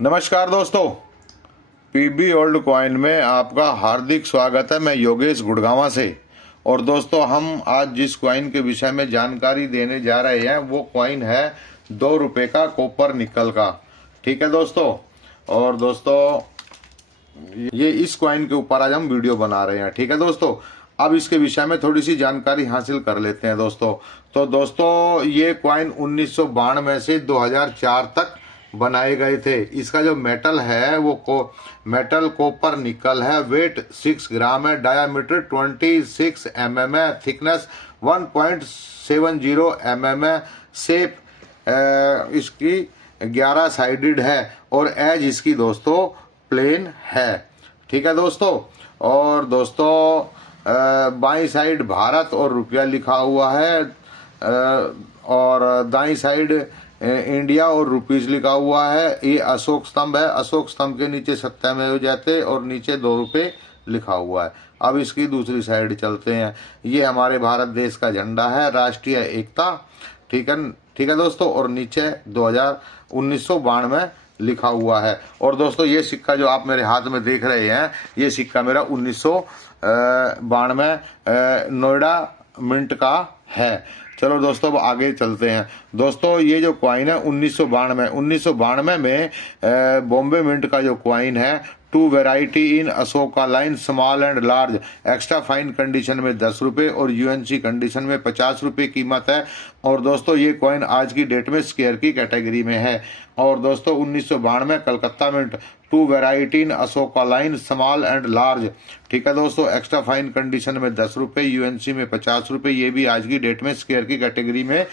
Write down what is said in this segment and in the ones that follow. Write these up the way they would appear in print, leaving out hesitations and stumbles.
नमस्कार दोस्तों, PB old coin में आपका हार्दिक स्वागत है। मैं योगेश गुड़गांवा से। और दोस्तों, हम आज जिस कॉइन के विषय में जानकारी देने जा रहे हैं वो कॉइन है 2 रुपये का कॉपर निकल का। ठीक है दोस्तों। और दोस्तों, ये इस कॉइन के ऊपर आज हम वीडियो बना रहे हैं। ठीक है दोस्तों। अब इसके विषय में थोड़ी सी जानकारी हासिल कर लेते हैं दोस्तों। तो दोस्तों, ये कॉइन 1992 से 2004 तक बनाए गए थे। इसका जो मेटल है वो मेटल कॉपर निकल है। वेट 6 ग्राम है। डायामीटर 26 mm है। थिकनेस 1.70 mm है। शेप इसकी 11 साइडेड है और एज इसकी दोस्तों प्लेन है। ठीक है दोस्तों। और दोस्तों, बाईं साइड भारत और रुपया लिखा हुआ है और दाईं साइड इंडिया और रुपीज लिखा हुआ है। ये अशोक स्तंभ है। अशोक स्तंभ के नीचे सत्यमेव जयते और नीचे 2 रुपये लिखा हुआ है। अब इसकी दूसरी साइड चलते हैं। ये हमारे भारत देश का झंडा है, राष्ट्रीय एकता। ठीक है दोस्तों। और नीचे 1992 लिखा हुआ है। और दोस्तों, ये सिक्का जो आप मेरे हाथ में देख रहे हैं, ये सिक्का मेरा 1992 नोएडा मिंट का है। चलो दोस्तों, अब आगे चलते हैं। दोस्तों, ये जो क्वाइन है 1992 में बॉम्बे मिंट का जो क्वाइन है, 2 variety in Ashoka line small and large, extra fine condition में 10 रुपये और यूएनसी कंडीशन में 50 रुपये कीमत है। और दोस्तों, ये कॉइन आज की डेट में स्क्वायर की कैटेगरी में है। और दोस्तों, 1992 Calcutta mint, 2 variety in Ashoka line small and large. ठीक है दोस्तों। एक्स्ट्रा फाइन कंडीशन में 10 रुपये, यूएनसी में 50 रुपये। ये भी आज की डेट में स्क्वायर की कैटेगरी में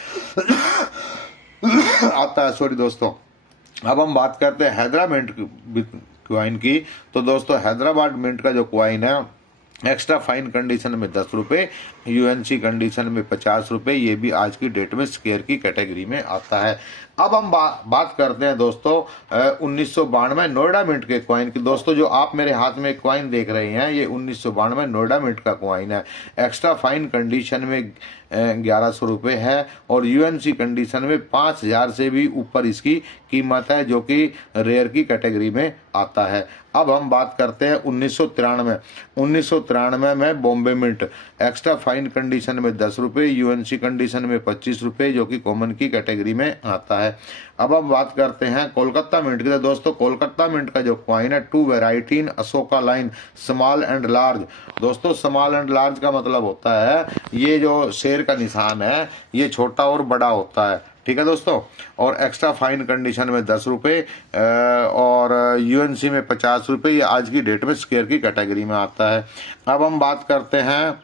आता है। सॉरी दोस्तों। अब हम बात करते हैं हैदराबाद क्वाइन की। तो दोस्तों, हैदराबाद मिंट का जो क्वाइन है, एक्स्ट्रा फाइन कंडीशन में 10 रुपये, यूएनसी कंडीशन में 50 रुपये। ये भी आज की डेट में स्क्वायर की कैटेगरी में आता है। अब हम बात करते हैं दोस्तों 1992 नोएडा मिंट के क्वाइन की। दोस्तों, जो आप मेरे हाथ में क्वाइन देख रहे हैं, ये 1992 नोएडा मिंट का क्वाइन है। एक्स्ट्रा फाइन कंडीशन में 1100 रुपये है और यूएनसी कंडीशन में 5000 से भी ऊपर इसकी कीमत है, जो कि रेयर की कैटेगरी में आता है। अब हम बात करते हैं 1993 में Bombay mint, extra fine condition में 10 रुपये, यूएनसी कंडीशन में 25 रुपये, जो कि कॉमन की कैटेगरी में आता है। अब हम बात करते हैं कोलकाता मिंट की। तो दोस्तों, कोलकाता मिंट का जो क्वाइन है, 2 variety in Ashoka line small and large. दोस्तों, स्मॉल एंड लार्ज का मतलब होता है, ये जो शेर का निशान है, ये छोटा और बड़ा होता है। ठीक है दोस्तों। और एक्स्ट्रा फाइन कंडीशन में 10 रुपये और यूएनसी में 50 रुपये। ये आज की डेट में स्क्वायर की कैटेगरी में आता है। अब हम बात करते हैं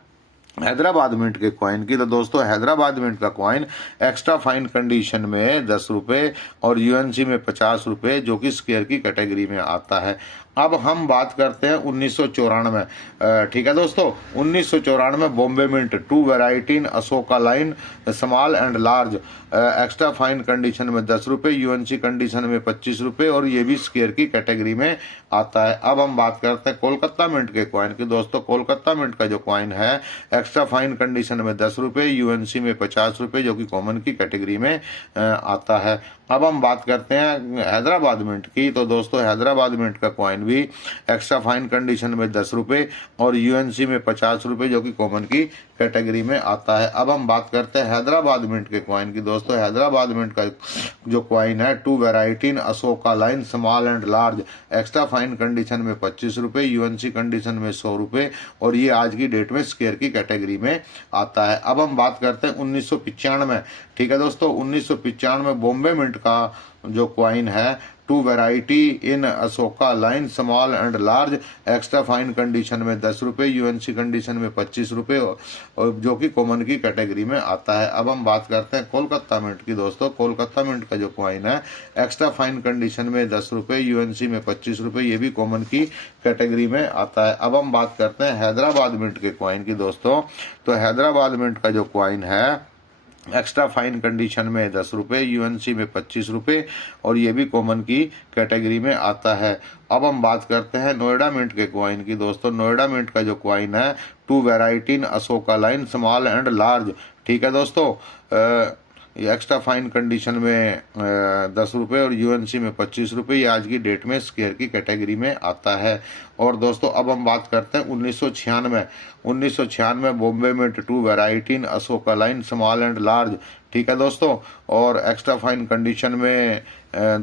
हैदराबाद मिंट के कॉइन की। तो दोस्तों, हैदराबाद मिंट का कॉइन एक्स्ट्रा फाइन कंडीशन में 10 रुपये और यूएनसी में 50 रुपये, जो कि स्क्वायर की कैटेगरी में आता है। अब हम बात करते हैं 1994। ठीक है दोस्तों। 1994 Bombay mint, 2 variety in Ashoka line small and large, extra fine condition में 10 रुपये, यूएनसी कंडीशन में 25 रुपये और ये भी स्क्वायर की कैटेगरी में आता है। अब हम बात करते हैं कोलकाता मिंट के कॉइन की। दोस्तों, कोलकाता मिंट का जो कॉइन है, एक्स्ट्रा फाइन कंडीशन में 10 रुपये, यूएनसी में 50 रुपये, जो कि कॉमन की कैटेगरी में आता है। अब हम बात करते हैं हैदराबाद मिंट की। तो दोस्तों, हैदराबाद मिंट का कॉइन भी एक्स्ट्रा फाइन कंडीशन में 10 रुपये और यूएनसी में 50 रुपये, जो कि कॉमन की कैटेगरी में आता है। अब हम बात करते हैं हैदराबाद मिंट के कॉइन की। दोस्तों, हैदराबाद मिंट का जो कॉइन है, 2 variety in Ashoka line small and large, extra fine condition में 25 रुपये, यूएनसी कंडीशन में 100 रुपये और ये आज की डेट में स्क्वायर की कैटेगरी में आता है। अब हम बात करते हैं 1995। ठीक है दोस्तों। 1995 बॉम्बे मिंट का जो कॉइन है, 2 variety in Ashoka line small and large, extra fine condition में 10 रुपये, यूएनसी कंडीशन में 25 रुपये और जो कि कॉमन की कैटेगरी में आता है। अब हम बात करते हैं कोलकाता मिंट की। दोस्तों, कोलकाता मिंट का जो कॉइन है, एक्स्ट्रा फाइन कंडीशन में 10 रुपये, यूएनसी में 25 रुपये, ये भी कॉमन की कैटेगरी में आता है। अब हम बात करते हैं हैदराबाद मिंट के कॉइन की। दोस्तों, तो हैदराबाद मिंट का जो कॉइन है, एक्स्ट्रा फाइन कंडीशन में 10 रुपये, यूएनसी में 25 रुपये और ये भी कॉमन की कैटेगरी में आता है। अब हम बात करते हैं नोएडा मिंट के कॉइन की। दोस्तों, नोएडा मिंट का जो कॉइन है, 2 variety in Ashoka line small and large. ठीक है दोस्तों। ये एक्स्ट्रा फाइन कंडीशन में 10 रुपये और यूएनसी में 25 रुपये, ये आज की डेट में स्केयर की कैटेगरी में आता है। और दोस्तों अब हम बात करते हैं 1996 Bombay mint 2 variety in Ashoka line small and large, ठीक है दोस्तों, और एक्स्ट्रा फाइन कंडीशन में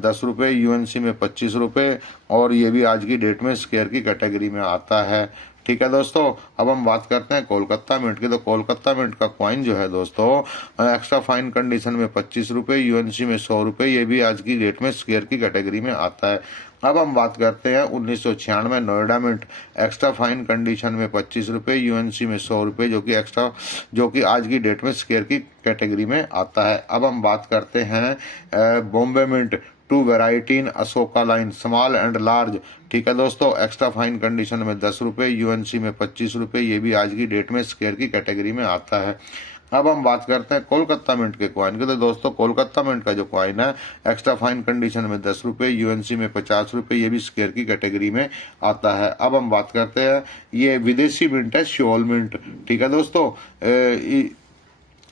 10 रुपये, यूएनसी में 25 रुपये, और ये भी आज की डेट में स्केयर की कैटेगरी में आता है, ठीक है दोस्तों। अब हम बात करते हैं कोलकाता मिंट की। तो कोलकाता मिंट का कॉइन जो है दोस्तों एक्स्ट्रा फाइन कंडीशन में 25 रुपये, यूएनसी में 100 रुपये, ये भी आज की डेट में स्केयर की कैटेगरी में आता है। अब हम बात करते हैं 1996 Noida mint, extra fine condition में 25 रुपये, यूएनसी में 100 रुपये, जो कि आज की डेट में स्केयर की कैटेगरी में आता है। अब हम बात करते हैं Bombay mint 2 variety in Ashoka line small and large, ठीक है दोस्तों, एक्स्ट्रा फाइन कंडीशन में 10 रुपये, यूएनसी में 25 रुपये, ये भी आज की डेट में स्केयर की कैटेगरी में आता है। अब हम बात करते हैं कोलकाता मिंट के कॉइन की। तो दोस्तों कोलकाता मिंट का जो कॉइन है एक्स्ट्रा फाइन कंडीशन में 10 रुपये, यूएनसी में 50 रुपये, ये भी स्केयर की कैटेगरी में आता है। अब हम बात करते हैं ये विदेशी मिंट है श्योल मिंट, ठीक है दोस्तों,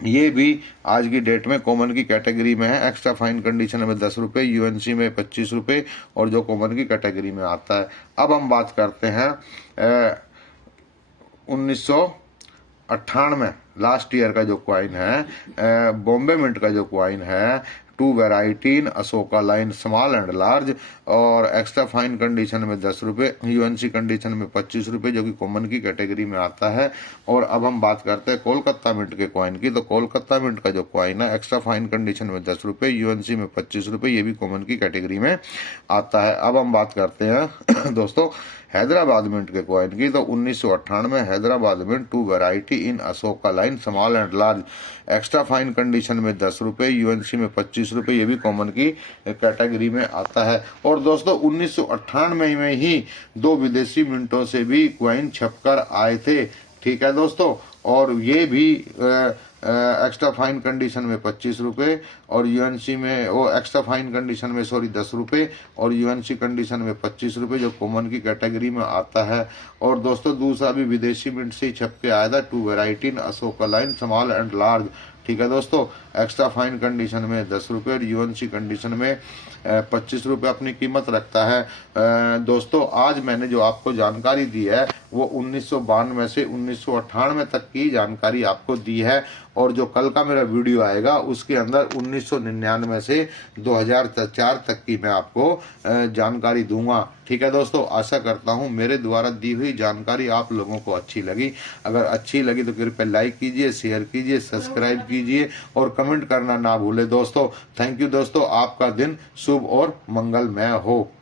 ये भी आज की डेट में कॉमन की कैटेगरी में है। एक्स्ट्रा फाइन कंडीशन में 10 रुपये, यूएनसी में 25 रुपये, और जो कॉमन की कैटेगरी में आता है। अब हम बात करते हैं 1998 लास्ट ईयर का जो कॉइन है बॉम्बे मिंट का जो कॉइन है 2 variety in Ashoka line small and large, और एक्स्ट्रा फाइन कंडीशन में 10 रुपये, यूएनसी कंडीशन में 25 रुपये, जो कि कॉमन की कैटेगरी में आता है। और अब हम बात करते हैं कोलकाता मिंट के कॉइन की। तो कोलकाता मिंट का जो कॉइन है एक्स्ट्रा फाइन कंडीशन में 10 रुपये, यूएनसी में 25 रुपये, ये भी कॉमन की कैटेगरी में आता है। अब हम बात करते हैं दोस्तों हैदराबाद मिंट के कॉइन की। तो 1998 Hyderabad mint 2 variety in Ashoka line small and large, extra fine condition में 10 रुपये, यूएनसी में 25 रुपये, ये भी कॉमन की कैटेगरी में आता है। और दोस्तों 1998 में ही 2 विदेशी मिंटों से भी कॉइन छपकर आए थे, ठीक है दोस्तों, और ये भी एक्स्ट्रा फाइन कंडीशन में 25 रुपये, और यूएनसी में वो एक्स्ट्रा फाइन कंडीशन में 10 रुपये, और यूएनसी कंडीशन में 25 रुपये, जो कॉमन की कैटेगरी में आता है। और दोस्तों दूसरा भी विदेशी मिंट से ही छप के आया था 2 variety in Ashoka line small and large, ठीक है दोस्तों, एक्स्ट्रा फाइन कंडीशन में 10 रुपये और यूएनसी कंडीशन में 25 रुपये अपनी कीमत रखता है। दोस्तों आज मैंने जो आपको जानकारी दी है वो 1992 से 1998 तक की जानकारी आपको दी है, और जो कल का मेरा वीडियो आएगा उसके अंदर 1999 से 2004 तक की मैं आपको जानकारी दूंगा, ठीक है दोस्तों। आशा करता हूं मेरे द्वारा दी हुई जानकारी आप लोगों को अच्छी लगी। अगर अच्छी लगी तो कृपया लाइक कीजिए, शेयर कीजिए, सब्सक्राइब कीजिए और कमेंट करना ना भूले दोस्तों। थैंक यू दोस्तों, आपका दिन शुभ और मंगलमय हो।